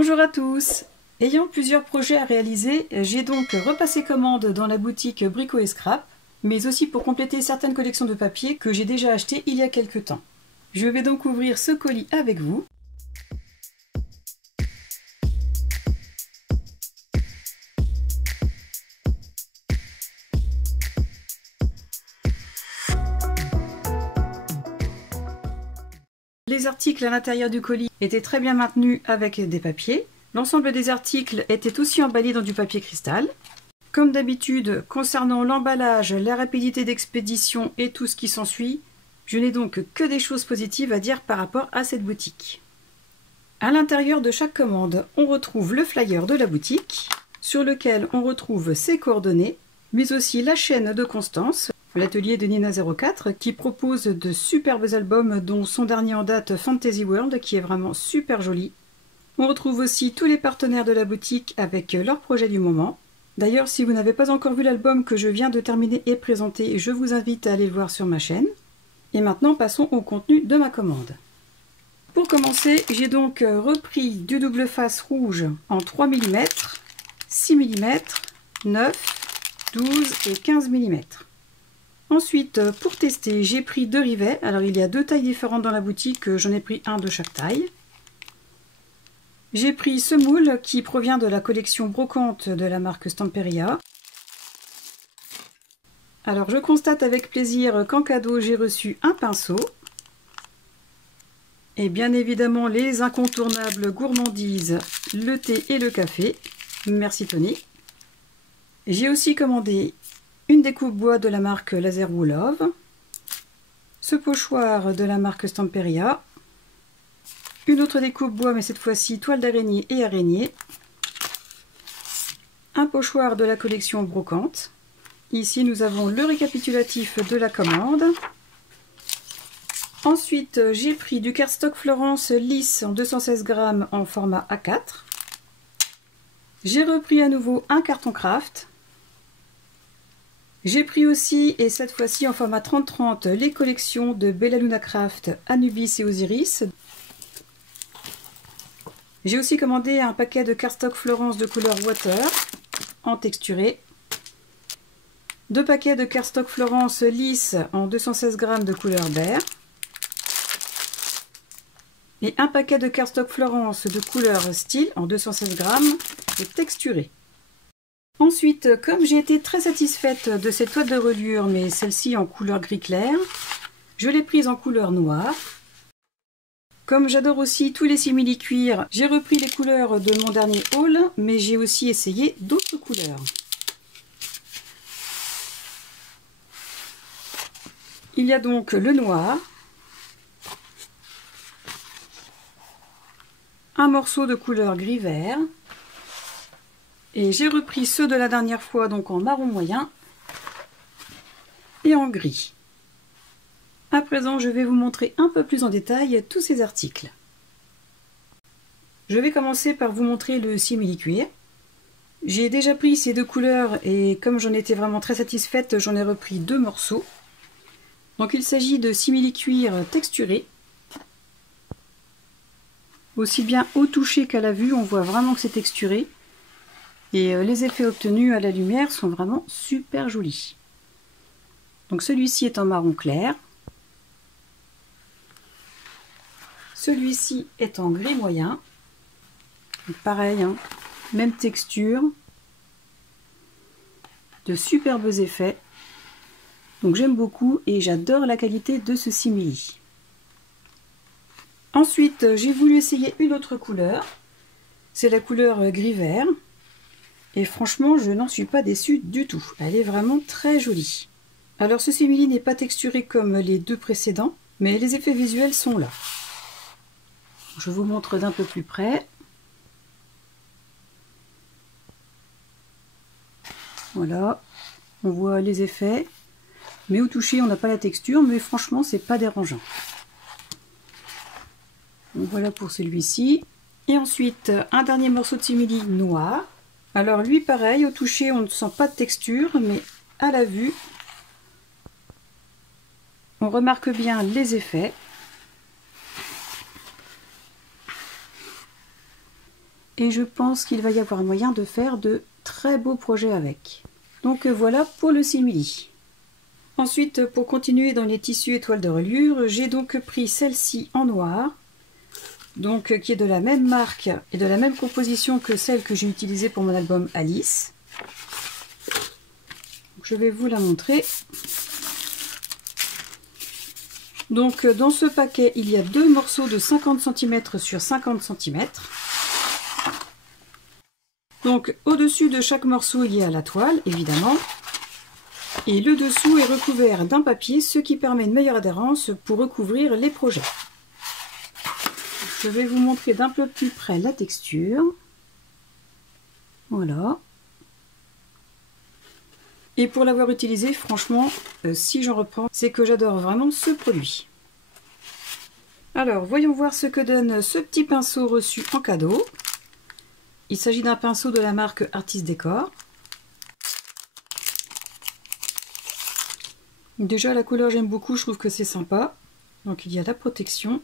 Bonjour à tous! Ayant plusieurs projets à réaliser, j'ai donc repassé commande dans la boutique Brico et Scrap, mais aussi pour compléter certaines collections de papier que j'ai déjà achetées il y a quelques temps. Je vais donc ouvrir ce colis avec vous. Les articles à l'intérieur du colis étaient très bien maintenus avec des papiers. L'ensemble des articles était aussi emballé dans du papier cristal. Comme d'habitude, concernant l'emballage, la rapidité d'expédition et tout ce qui s'ensuit, je n'ai donc que des choses positives à dire par rapport à cette boutique. À l'intérieur de chaque commande, on retrouve le flyer de la boutique, sur lequel on retrouve ses coordonnées, mais aussi la chaîne de Constance, l'atelier de Nina04, qui propose de superbes albums, dont son dernier en date Fantasy World, qui est vraiment super joli. On retrouve aussi tous les partenaires de la boutique avec leurs projets du moment. D'ailleurs, si vous n'avez pas encore vu l'album que je viens de terminer et présenter, je vous invite à aller le voir sur ma chaîne. Et maintenant, passons au contenu de ma commande. Pour commencer, j'ai donc repris du double face rouge en 3 mm, 6 mm, 9, 12 et 15 mm. Ensuite, pour tester, j'ai pris 2 rivets. Alors, il y a 2 tailles différentes dans la boutique, j'en ai pris un de chaque taille. J'ai pris ce moule qui provient de la collection brocante de la marque Stamperia. Alors, je constate avec plaisir qu'en cadeau, j'ai reçu un pinceau. Et bien évidemment, les incontournables gourmandises, le thé et le café. Merci Tony. J'ai aussi commandé une découpe bois de la marque Laser Woolove, ce pochoir de la marque Stamperia, une autre découpe bois mais cette fois-ci toile d'araignée et araignée, un pochoir de la collection brocante. Ici nous avons le récapitulatif de la commande. Ensuite j'ai pris du cardstock Florence lisse en 216 grammes en format A4. J'ai repris à nouveau un carton craft. J'ai pris aussi, et cette fois-ci en format 30-30, les collections de Bella Luna Craft, Anubis et Osiris. J'ai aussi commandé un paquet de cardstock Florence de couleur Water, en texturé. 2 paquets de cardstock Florence lisse en 216 grammes de couleur Beige. Et un paquet de cardstock Florence de couleur Steel en 216 grammes et texturé. Ensuite, comme j'ai été très satisfaite de cette toile de reliure, mais celle-ci en couleur gris clair, je l'ai prise en couleur noire. Comme j'adore aussi tous les simili-cuirs, j'ai repris les couleurs de mon dernier haul, mais j'ai aussi essayé d'autres couleurs. Il y a donc le noir, un morceau de couleur gris-vert, et j'ai repris ceux de la dernière fois, donc en marron moyen et en gris. À présent, je vais vous montrer un peu plus en détail tous ces articles. Je vais commencer par vous montrer le simili-cuir. J'ai déjà pris ces 2 couleurs et comme j'en étais vraiment très satisfaite, j'en ai repris 2 morceaux. Donc il s'agit de simili-cuir texturé. Aussi bien au toucher qu'à la vue, on voit vraiment que c'est texturé. Et les effets obtenus à la lumière sont vraiment super jolis. Donc celui-ci est en marron clair. Celui-ci est en gris moyen. Donc pareil, hein, même texture. De superbes effets. Donc j'aime beaucoup et j'adore la qualité de ce simili. Ensuite, j'ai voulu essayer une autre couleur. C'est la couleur gris-vert. Et franchement, je n'en suis pas déçue du tout. Elle est vraiment très jolie. Alors ce simili n'est pas texturé comme les 2 précédents, mais les effets visuels sont là. Je vous montre d'un peu plus près. Voilà, on voit les effets. Mais au toucher, on n'a pas la texture, mais franchement, c'est pas dérangeant. Donc voilà pour celui-ci. Et ensuite, un dernier morceau de simili noir. Alors lui pareil, au toucher on ne sent pas de texture, mais à la vue on remarque bien les effets. et je pense qu'il va y avoir moyen de faire de très beaux projets avec. Donc voilà pour le simili. Ensuite, pour continuer dans les tissus étoiles de reliure, j'ai donc pris celle-ci en noir, donc qui est de la même marque et de la même composition que celle que j'ai utilisée pour mon album Alice. Je vais vous la montrer. Donc dans ce paquet, il y a deux morceaux de 50 cm sur 50 cm. Donc au-dessus de chaque morceau, il y a la toile, évidemment. Et le dessous est recouvert d'un papier, ce qui permet une meilleure adhérence pour recouvrir les projets. Je vais vous montrer d'un peu plus près la texture. Voilà. Et pour l'avoir utilisé, franchement, si j'en reprends, c'est que j'adore vraiment ce produit. Alors, voyons voir ce que donne ce petit pinceau reçu en cadeau. Il s'agit d'un pinceau de la marque Artist Décor. Déjà, la couleur, j'aime beaucoup, je trouve que c'est sympa. Donc, il y a la protection.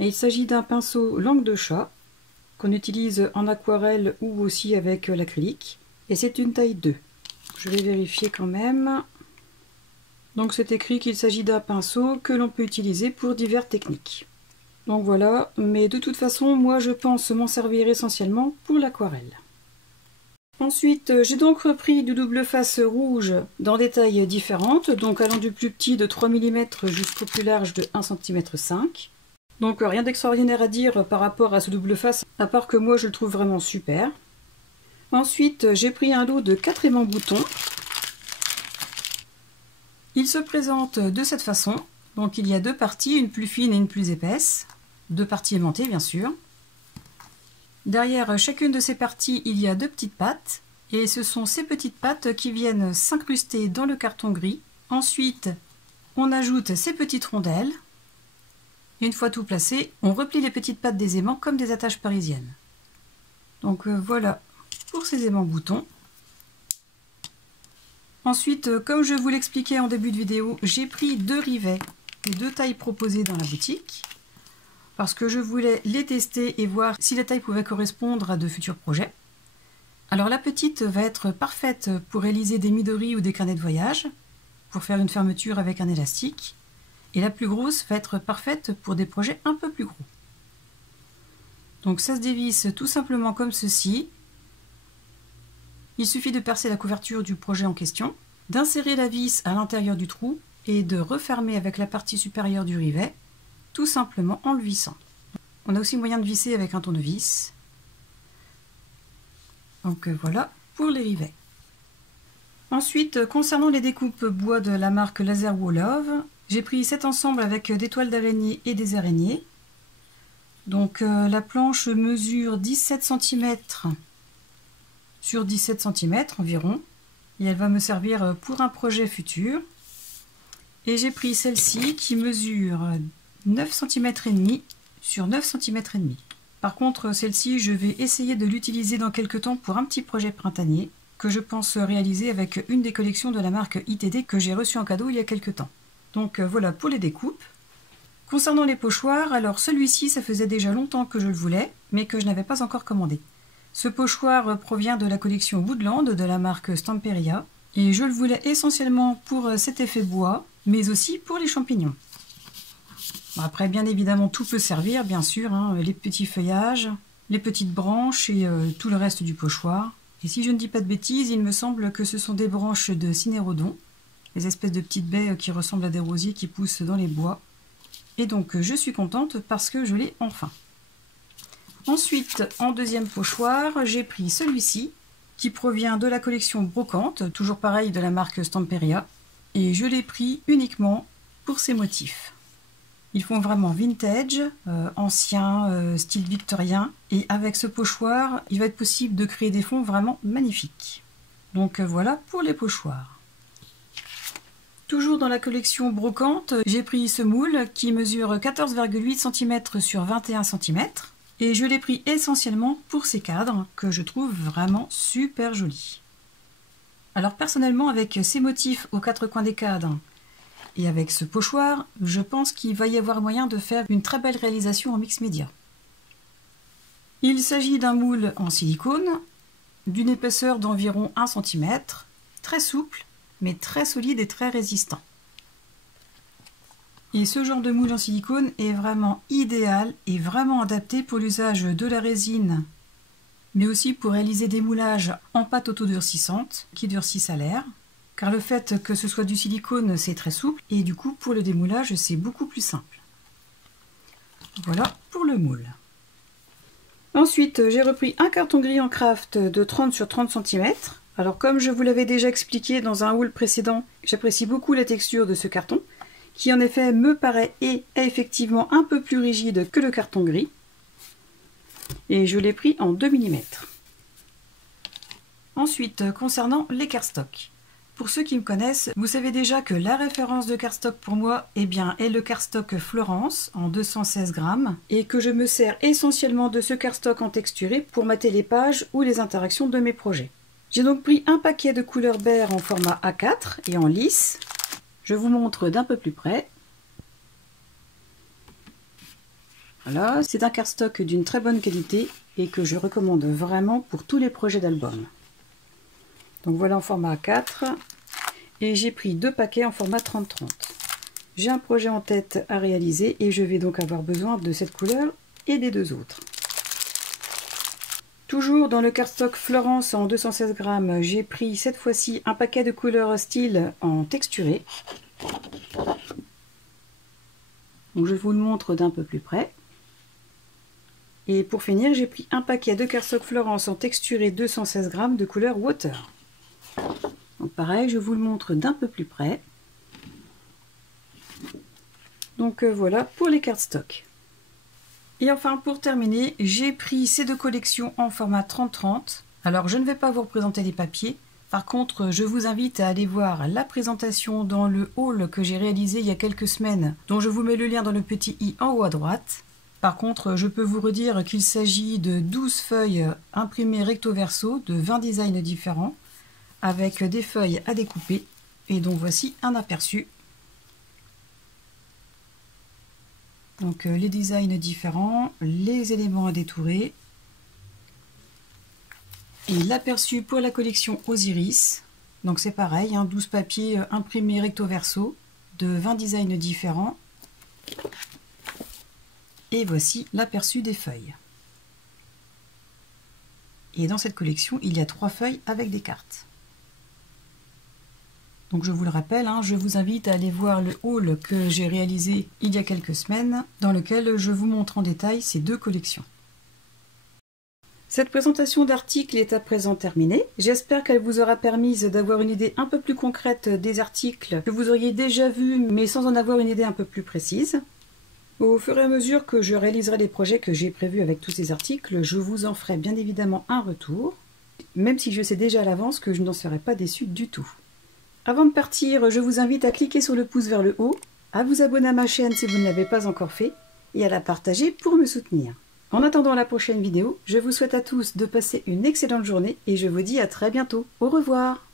Et il s'agit d'un pinceau langue de chat, qu'on utilise en aquarelle ou aussi avec l'acrylique. Et c'est une taille 2. Je vais vérifier quand même. Donc c'est écrit qu'il s'agit d'un pinceau que l'on peut utiliser pour diverses techniques. Donc voilà, mais de toute façon, moi je pense m'en servir essentiellement pour l'aquarelle. Ensuite, j'ai donc repris du double face rouge dans des tailles différentes, donc allant du plus petit de 3 mm jusqu'au plus large de 1,5 cm. Donc rien d'extraordinaire à dire par rapport à ce double face, à part que moi je le trouve vraiment super. Ensuite, j'ai pris un lot de 4 aimants boutons. Il se présente de cette façon. Donc il y a deux parties, une plus fine et une plus épaisse. Deux parties aimantées bien sûr. Derrière chacune de ces parties, il y a deux petites pattes. Et ce sont ces petites pattes qui viennent s'incruster dans le carton gris. Ensuite, on ajoute ces petites rondelles. Et une fois tout placé, on replie les petites pattes des aimants comme des attaches parisiennes. Donc voilà pour ces aimants boutons. Ensuite, comme je vous l'expliquais en début de vidéo, j'ai pris deux rivets, les deux tailles proposées dans la boutique, parce que je voulais les tester et voir si la taille pouvait correspondre à de futurs projets. Alors la petite va être parfaite pour réaliser des midori ou des carnets de voyage, pour faire une fermeture avec un élastique, et la plus grosse va être parfaite pour des projets un peu plus gros. Donc ça se dévisse tout simplement comme ceci. Il suffit de percer la couverture du projet en question, d'insérer la vis à l'intérieur du trou et de refermer avec la partie supérieure du rivet, tout simplement en le vissant. On a aussi moyen de visser avec un tournevis. Donc voilà pour les rivets. Ensuite, concernant les découpes bois de la marque Laser Wallove, j'ai pris cet ensemble avec des toiles d'araignée et des araignées. Donc la planche mesure 17 cm sur 17 cm environ, et elle va me servir pour un projet futur. Et j'ai pris celle-ci qui mesure 9 cm et demi sur 9 cm et demi. Par contre, celle-ci, je vais essayer de l'utiliser dans quelques temps pour un petit projet printanier que je pense réaliser avec une des collections de la marque ITD que j'ai reçue en cadeau il y a quelques temps. Donc voilà pour les découpes. Concernant les pochoirs, alors celui-ci, ça faisait déjà longtemps que je le voulais, mais que je n'avais pas encore commandé. Ce pochoir provient de la collection Woodland de la marque Stamperia, et je le voulais essentiellement pour cet effet bois, mais aussi pour les champignons. Bon, après, bien évidemment, tout peut servir, bien sûr, hein, les petits feuillages, les petites branches et tout le reste du pochoir. Et si je ne dis pas de bêtises, il me semble que ce sont des branches de cinérodon, les espèces de petites baies qui ressemblent à des rosiers qui poussent dans les bois. Et donc, je suis contente parce que je l'ai enfin. Ensuite, en deuxième pochoir, j'ai pris celui-ci, qui provient de la collection Brocante, toujours pareil de la marque Stamperia, et je l'ai pris uniquement pour ces motifs. Ils font vraiment vintage, ancien, style victorien, et avec ce pochoir, il va être possible de créer des fonds vraiment magnifiques. Donc voilà pour les pochoirs. Toujours dans la collection Brocante, j'ai pris ce moule qui mesure 14,8 cm sur 21 cm. Et je l'ai pris essentiellement pour ces cadres que je trouve vraiment super jolis. Alors personnellement, avec ces motifs aux quatre coins des cadres et avec ce pochoir, je pense qu'il va y avoir moyen de faire une très belle réalisation en mix média. Il s'agit d'un moule en silicone, d'une épaisseur d'environ 1 cm, très souple, mais très solide et très résistant. Et ce genre de moule en silicone est vraiment idéal et vraiment adapté pour l'usage de la résine, mais aussi pour réaliser des moulages en pâte autodurcissante qui durcissent à l'air, car le fait que ce soit du silicone, c'est très souple, et du coup pour le démoulage, c'est beaucoup plus simple. Voilà pour le moule. Ensuite, j'ai repris un carton gris en craft de 30 sur 30 cm. Alors comme je vous l'avais déjà expliqué dans un haul précédent, j'apprécie beaucoup la texture de ce carton, qui en effet me paraît et est effectivement un peu plus rigide que le carton gris. Et je l'ai pris en 2 mm. Ensuite, concernant les cardstocks. Pour ceux qui me connaissent, vous savez déjà que la référence de cardstock pour moi est le cardstock Florence en 216 grammes et que je me sers essentiellement de ce cardstock en texturé pour mater les pages ou les interactions de mes projets. J'ai donc pris un paquet de couleur Behr en format A4 et en lisse. Je vous montre d'un peu plus près. Voilà, c'est un cardstock d'une très bonne qualité et que je recommande vraiment pour tous les projets d'album. Donc voilà en format A4 et j'ai pris 2 paquets en format 30-30. J'ai un projet en tête à réaliser et je vais donc avoir besoin de cette couleur et des 2 autres. Toujours dans le cardstock Florence en 216 grammes, j'ai pris cette fois-ci un paquet de couleurs style en texturé. Donc je vous le montre d'un peu plus près. Et pour finir, j'ai pris un paquet de cardstock Florence en texturé 216 grammes de couleur Water. Donc pareil, je vous le montre d'un peu plus près. Donc voilà pour les cardstocks. Et enfin pour terminer, j'ai pris ces 2 collections en format 30-30. Alors je ne vais pas vous représenter les papiers. Par contre, je vous invite à aller voir la présentation dans le haul que j'ai réalisé il y a quelques semaines, dont je vous mets le lien dans le petit i en haut à droite. Par contre, je peux vous redire qu'il s'agit de 12 feuilles imprimées recto verso de 20 designs différents, avec des feuilles à découper. Et donc voici un aperçu. Donc les designs différents, les éléments à détourer. Et l'aperçu pour la collection Osiris. Donc c'est pareil, 12 papiers imprimés recto verso de 20 designs différents. Et voici l'aperçu des feuilles. Et dans cette collection, il y a 3 feuilles avec des cartes. Donc je vous le rappelle, je vous invite à aller voir le haul que j'ai réalisé il y a quelques semaines, dans lequel je vous montre en détail ces 2 collections. Cette présentation d'articles est à présent terminée. J'espère qu'elle vous aura permis d'avoir une idée un peu plus concrète des articles que vous auriez déjà vus, mais sans en avoir une idée un peu plus précise. Au fur et à mesure que je réaliserai les projets que j'ai prévus avec tous ces articles, je vous en ferai bien évidemment un retour, même si je sais déjà à l'avance que je n'en serai pas déçue du tout. Avant de partir, je vous invite à cliquer sur le pouce vers le haut, à vous abonner à ma chaîne si vous ne l'avez pas encore fait, et à la partager pour me soutenir. En attendant la prochaine vidéo, je vous souhaite à tous de passer une excellente journée et je vous dis à très bientôt. Au revoir!